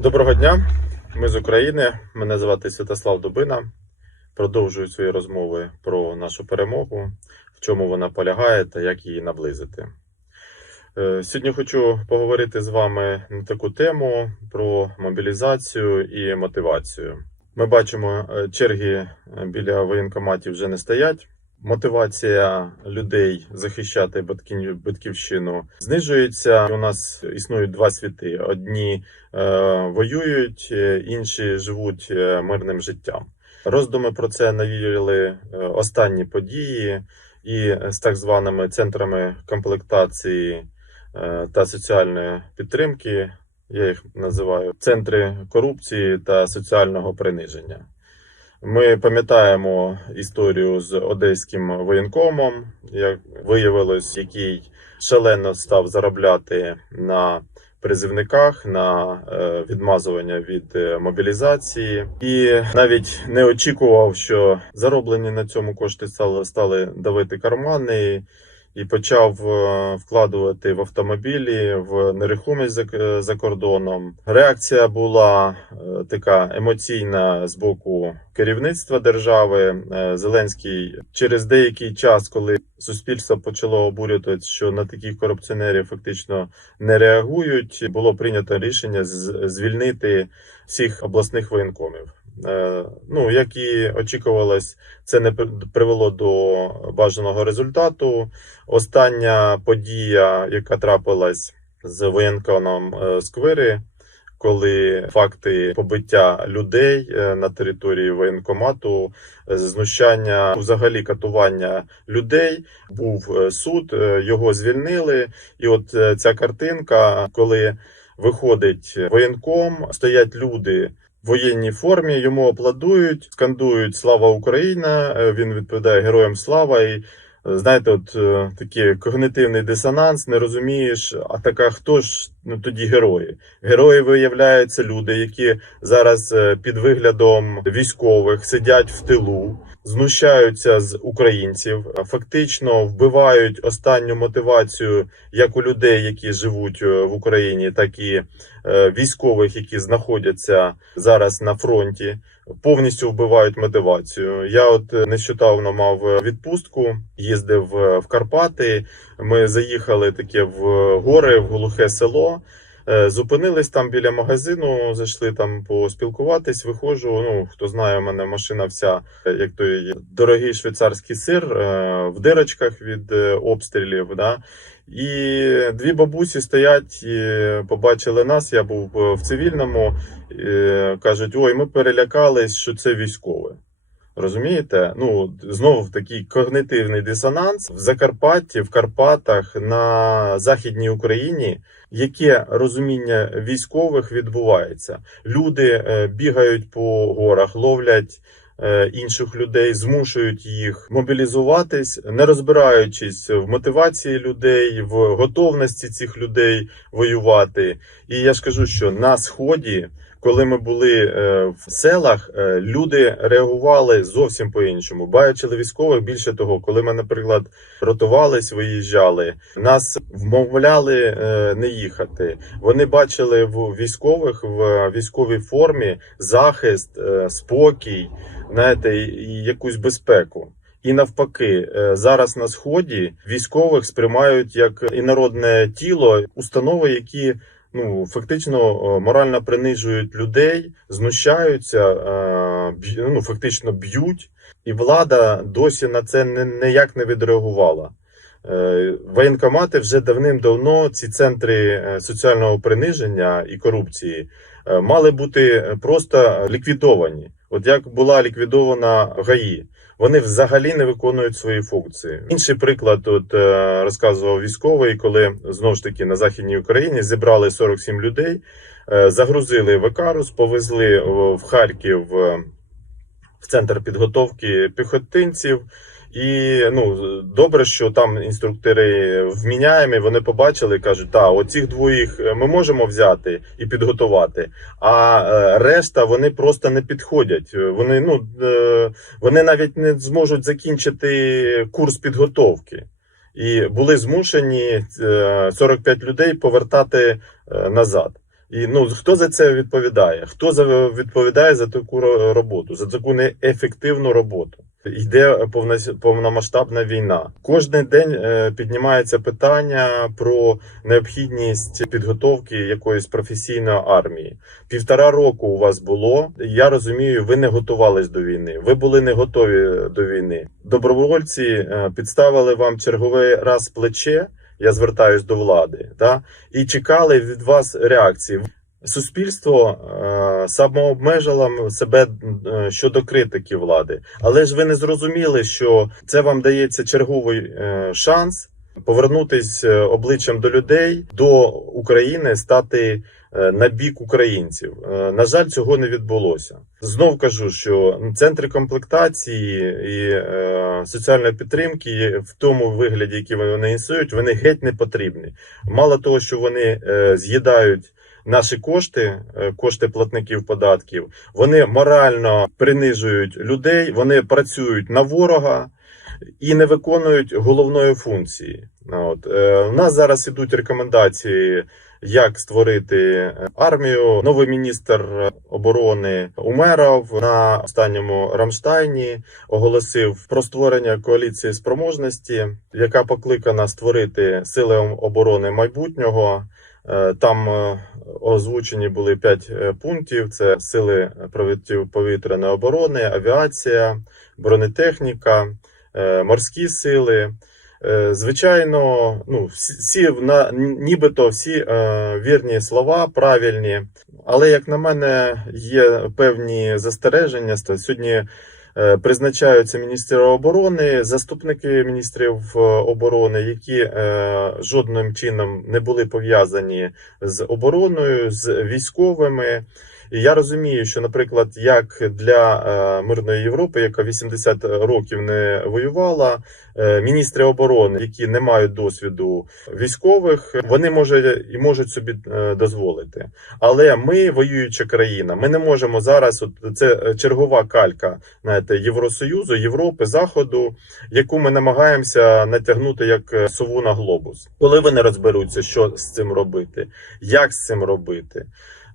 Доброго дня, ми з України. Мене звати Святослав Дубина. Продовжую свої розмови про нашу перемогу, в чому вона полягає та як її наблизити. Е, Сьогодні хочу поговорити з вами на таку тему про мобілізацію і мотивацію. Ми бачимо, е, черги е, біля воєнкоматів вже не стоять. Мотивація людей захищати батьків- батьківщину знижується. У нас існують два світи: одні е, воюють, е, інші живуть е, мирним життям. Роздуми про це навіяли е, останні події, і з так званими центрами комплектації та соціальної підтримки. Я їх називаю центри корупції та соціального приниження. Ми пам'ятаємо історію з одеським воєнкомом, як виявилось, який шалено став заробляти на призивниках, на е, відмазування від е, мобілізації, і навіть не очікував, що зароблені на цьому кошти стали, стали давити кармани. І почав е, вкладувати в автомобілі, в нерухомість за, за кордоном. Реакція була е, така емоційна з боку керівництва держави. Е, Зеленський через деякий час, коли суспільство почало обурювати, що на таких корупціонерів фактично не реагують, було прийнято рішення звільнити всіх обласних воєнкомів. Е, Ну, як і очікувалось, це не привело до бажаного результату. Остання подія, яка трапилась з воєнконом е, Сквири, коли факти побиття людей е, на території воєнкомату, е, знущання, взагалі катування людей, був е, суд, е, його звільнили. І от е, ця картинка, коли виходить воєнком, стоять люди. Воєнній формі йому аплодують, скандують Слава Україна! Е, Він відповідає Героям слава і Знаєте, от е, такий когнитивний дисонанс, не розумієш, а така хто ж ну тоді герої? Герої виявляються люди, які зараз е, під виглядом військових сидять в тилу, знущаються з українців, фактично вбивають останню мотивацію як у людей, які живуть е, в Україні, так і е, військових, які знаходяться зараз на фронті повністю вбивають мотивацію. Я от е, нещодавно мав відпустку, їздив в Карпати. Ми заїхали таке в гори, в глухе село. Е, Зупинились там біля магазину, зайшли там поспілкуватись. Виходжу. Ну хто знає, у мене машина вся е, як той дорогий швейцарський сир е, в дирочках від обстрілів. Да? І дві бабусі стоять, і побачили нас. Я був в цивільному. е, Кажуть, ой, ми перелякались, що це військове. Розумієте? Ну знову такий когнитивний дисонанс в Закарпатті, в Карпатах, на Західній Україні. Яке розуміння військових відбувається? Люди е, бігають по горах, ловлять е, інших людей, змушують їх мобілізуватись, не розбираючись в мотивації людей, в готовності цих людей воювати. І я ж кажу, що на сході, коли ми були е, в селах, е, люди реагували зовсім по-іншому. Бачили військових. Більше того, коли ми, наприклад, ротувались, виїжджали, нас вмовляли е, не їхати. Вони бачили в військових в військовій формі захист, спокій, знаєте, якусь безпеку. І навпаки, зараз на сході військових сприймають як інородне тіло, установи, які ну фактично е, морально принижують людей, знущаються, е, ну фактично б'ють, і влада досі на це ніяк не відреагувала. Е, Воєнкомати вже давним-давно ці центри соціального приниження і корупції мали бути просто ліквідовані. От як була ліквідована ГАІ, вони взагалі не виконують свої функції. Інший приклад, от е, розказував військовий, коли знову ж таки на західній Україні зібрали 47 людей, е, загрузили в Екарус, повезли в Харків е, в центр підготовки піхотинців. І ну добре, що там інструктори вміняємі, вони побачили кажуть, так, оцих двоїх е, ми можемо взяти і підготувати, а е, решта вони просто не підходять. Е, Вони ну вони навіть не зможуть закінчити курс підготовки. І були змушені е, 45 людей повертати назад. І ну хто за це відповідає? Хто за відповідає за таку роботу, за таку неефективну роботу? Йде повномасштабна війна. Кожен день е, піднімається питання про необхідність підготовки якоїсь професійної армії. Півтора року у вас було. Я розумію, ви не готувались до війни. Ви були не готові до війни. Добровольці е, підставили вам черговий раз плече. Я звертаюсь до влади, та і чекали від вас реакції. Суспільство е, самообмежило себе е, щодо критики влади, але ж ви не зрозуміли, що це вам дається черговий е, шанс повернутись е, обличчям до людей, до України, стати е, на бік українців. На жаль, цього не відбулося. Знов кажу, що центри комплектації і е, соціальної підтримки в тому вигляді, який вони існують, вони геть не потрібні. Мало того, що вони е, з'їдають. Наші кошти, е, кошти платників податків, вони морально принижують людей, вони працюють на ворога і не виконують головної функції. От е, у нас зараз ідуть рекомендації, як створити армію. Новий міністр оборони Умеров на останньому Рамштайні оголосив про створення коаліції спроможності, яка покликана створити сили оборони майбутнього. Е, Там е, озвучені були п'ять е, пунктів: це сили протиповітряної оборони, авіація, бронетехніка, морські сили. Звичайно, ну всі, на нібито всі вірні слова, правильні. Але як на мене, є певні застереження. Сьогодні призначаються міністри оборони, заступники міністрів е, оборони, які е, жодним чином не були пов'язані з обороною, з військовими. І я розумію, що, наприклад, як для е, мирної Європи, яка 80 років не воювала, е, міністри оборони, які не мають досвіду військових, вони може і можуть собі е, дозволити. Але ми воююча країна, ми не можемо зараз. От це чергова калька знаєте, Євросоюзу, Європи, Заходу, яку ми намагаємося натягнути як сову на глобус. Коли вони розберуться, що з цим робити, як з цим робити.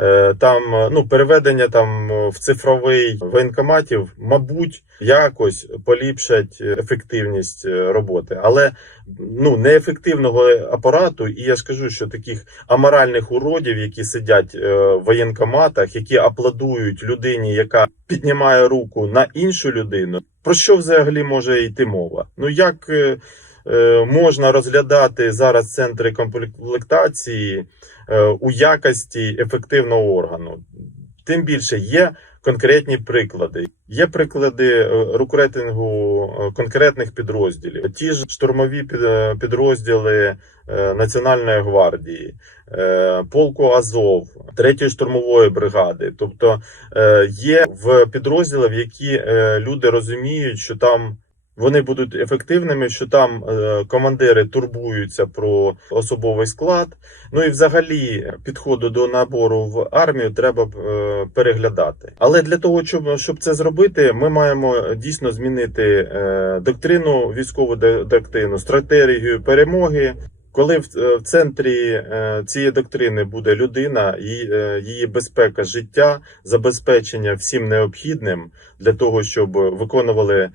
Е, Там е, ну переведення там е, в цифровий воєнкоматів, мабуть, якось поліпшать ефективність роботи, але ну неефективного апарату, і я ж кажу, що таких аморальних уродів, які сидять в воєнкоматах, які аплодують людині, яка піднімає руку на іншу людину. Про що взагалі може йти мова? Ну як можна розглядати зараз центри комплектації е, у якості ефективного органу? Тим більше є конкретні приклади. Є приклади е, рукретингу е, конкретних підрозділів. Ті ж штурмові е, підрозділи е, Національної гвардії, е, полку Азов, третьої штурмової бригади. Тобто е, є в підрозділах, які е, люди розуміють, що там. Вони будуть ефективними, що там е, командири турбуються про особовий склад. Ну і взагалі підходу до набору в армію треба е, переглядати. Але для того, щоб, це зробити, ми маємо дійсно змінити е, доктрину, військову до- доктрину, стратегію перемоги. Коли в, е, центрі е, цієї доктрини буде людина, е, її безпека життя, забезпечення всім необхідним для того, щоб виконували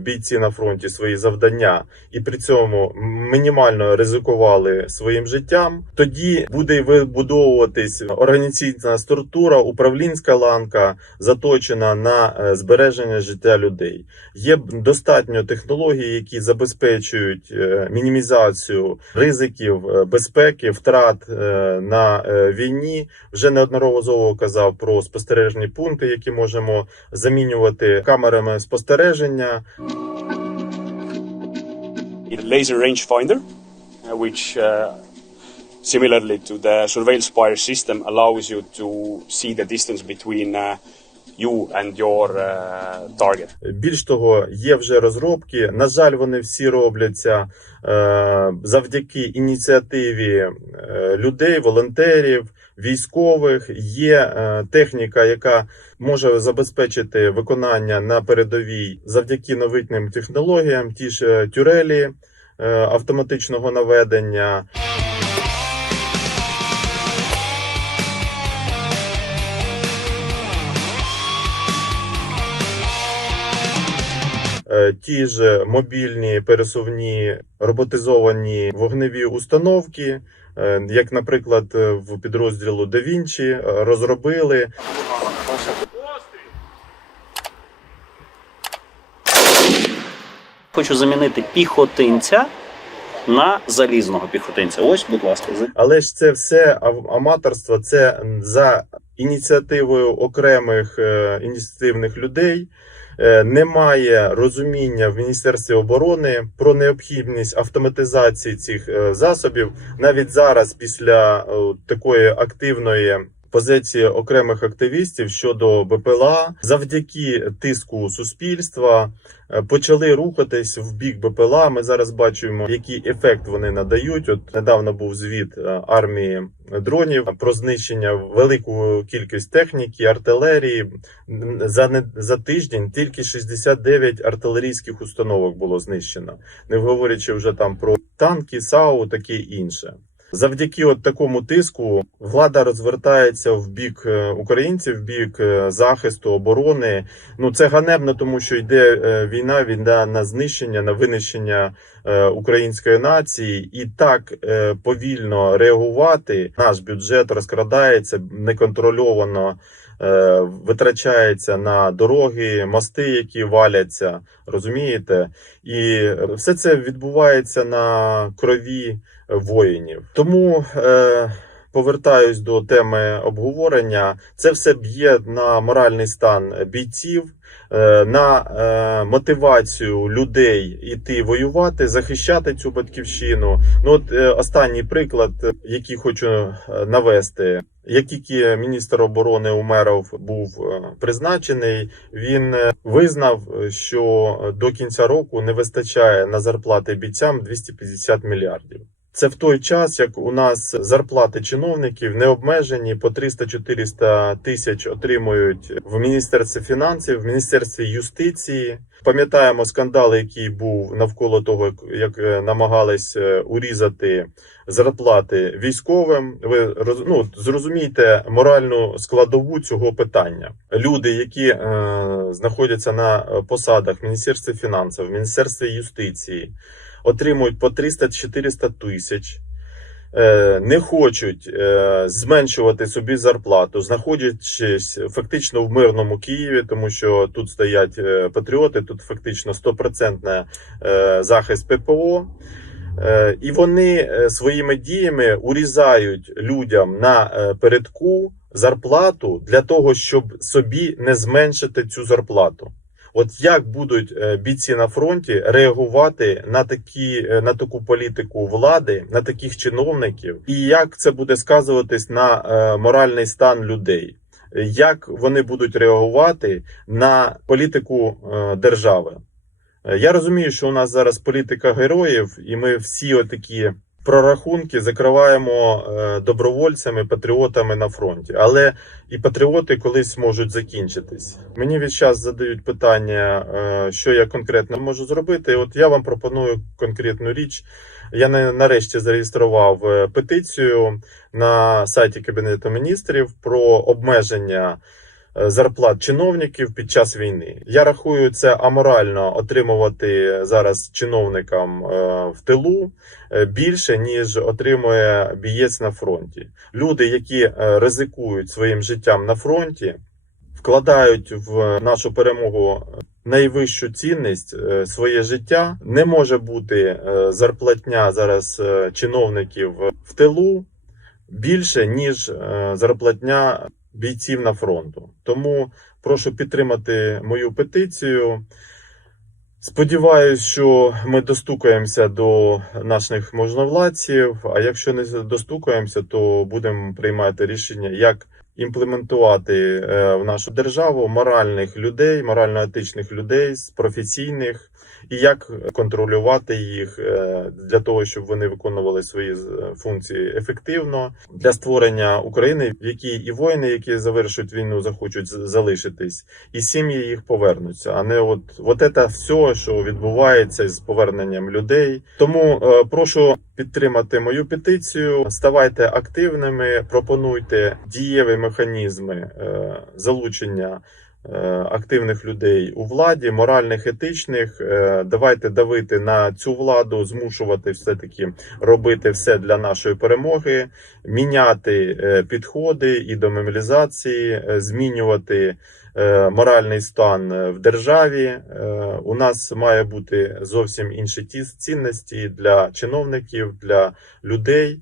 бійці на фронті свої завдання, і при цьому мінімально ризикували своїм життям, тоді буде вибудовуватись організаційна структура, управлінська ланка, заточена на збереження життя людей. Є достатньо технологій, які забезпечують мінімізацію ризиків е, безпеки, втрат е, на е, війні. Вже неодноразово казав про спостережні пункти, які можемо замінювати камерами спостереження. laser rangefinder, uh, which uh, similarly to the surveillance fire system allows you to see the distance between uh, you and your uh, target. Більш того, є вже розробки. На жаль, вони всі робляться е, завдяки ініціативі е, людей, волонтерів, військових. Є е, техніка, яка може забезпечити виконання на передовій завдяки новітнім технологіям, ті ж е, тюрелі е, автоматичного наведення. Ті ж мобільні пересувні роботизовані вогневі установки, е, як, наприклад, е, в підрозділу Да Вінчі е, розробили. Хочу замінити піхотинця на залізного піхотинця. Ось, будь ласка, Але ж це все аматорство, це за ініціативою окремих е, ініціативних людей. Е, Немає розуміння в Міністерстві оборони про необхідність автоматизації цих е, засобів. Навіть зараз, після е, такої активної позиції окремих активістів щодо БПЛА, завдяки тиску суспільства е, почали рухатись в бік БПЛА. Ми зараз бачимо, який ефект вони надають. От недавно був звіт е, армії дронів про знищення велику кількість техніки, артилерії. За не за тиждень тільки 69 артилерійських установок було знищено, не говорячи вже там про танки, САУ, таке інше. Завдяки от такому тиску влада розвертається в бік е, українців, в бік е, захисту оборони. Ну це ганебно, тому що йде е, війна, війна на знищення, на винищення української нації, і так повільно реагувати. Наш бюджет розкрадається неконтрольовано. Е, Витрачається на дороги, мости, які валяться, розумієте, і все це відбувається на крові воїнів. Тому е, повертаюсь до теми обговорення. Це все б'є на моральний стан бійців, е, на е, мотивацію людей іти воювати, захищати цю батьківщину. Ну от е, останній приклад, який хочу навести. Як тільки міністр оборони Умеров був призначений, він визнав, що до кінця року не вистачає на зарплати бійцям 250 мільярдів. Це в той час, як у нас зарплати чиновників не обмежені по 300-400 тисяч отримують в міністерстві фінансів, в міністерстві юстиції. Пам'ятаємо скандал, який був навколо того, як е, намагались е, урізати зарплати військовим. Ви ну, зрозумієте моральну складову цього питання. Люди, які е, знаходяться на е, посадах в міністерстві фінансів, в міністерстві юстиції, отримують по 300-400 тисяч. е, Не хочуть е, зменшувати собі зарплату, знаходячись фактично в мирному Києві, тому що тут стоять е, патріоти, тут фактично стопроцентний захист ППО. І вони своїми діями урізають людям на передку зарплату для того, щоб собі не зменшити цю зарплату. От як будуть е, бійці на фронті реагувати на такі е, на таку політику влади, на таких чиновників, і як це буде сказуватись на е, моральний стан людей? Як вони будуть реагувати на політику держави? Я розумію, що у нас зараз політика героїв, і ми всі отакі прорахунки закриваємо е, добровольцями, патріотами на фронті. Але і патріоти колись можуть закінчитись. Мені від час задають питання, е, що я конкретно можу зробити. От я вам пропоную конкретну річ. Я на- нарешті зареєстрував е, петицію на сайті Кабінету міністрів про обмеження зарплат чиновників під час війни. Я рахую це аморально отримувати зараз чиновникам е, в тилу е, більше ніж отримує бієць на фронті. Люди, які е, ризикують своїм життям на фронті, вкладають в нашу перемогу найвищу цінність е, своє життя. Не може бути е, зарплатня зараз е, чиновників в тилу більше ніж е, зарплатня бійців на фронту. Тому прошу підтримати мою петицію. Сподіваюсь, що ми достукаємося до наших можновладців. А якщо не достукаємося, то будемо приймати рішення, як імплементувати е, в нашу державу моральних людей, морально-етичних людей, з професійних, і як контролювати їх е, для того, щоб вони виконували свої е, функції ефективно для створення України, в якій і воїни, які завершують війну, захочуть залишитись, і сім'ї їх повернуться, а не от, от це все, що відбувається з поверненням людей. Тому е, прошу підтримати мою петицію, ставайте активними, пропонуйте дієві механізми е, залучення активних людей у владі, моральних, етичних. Е, Давайте давити на цю владу, змушувати все-таки робити все для нашої перемоги, міняти е, підходи і до мобілізації, е, змінювати е, моральний стан е, в державі. Е, У нас має бути зовсім інші ті цінності для чиновників, для людей.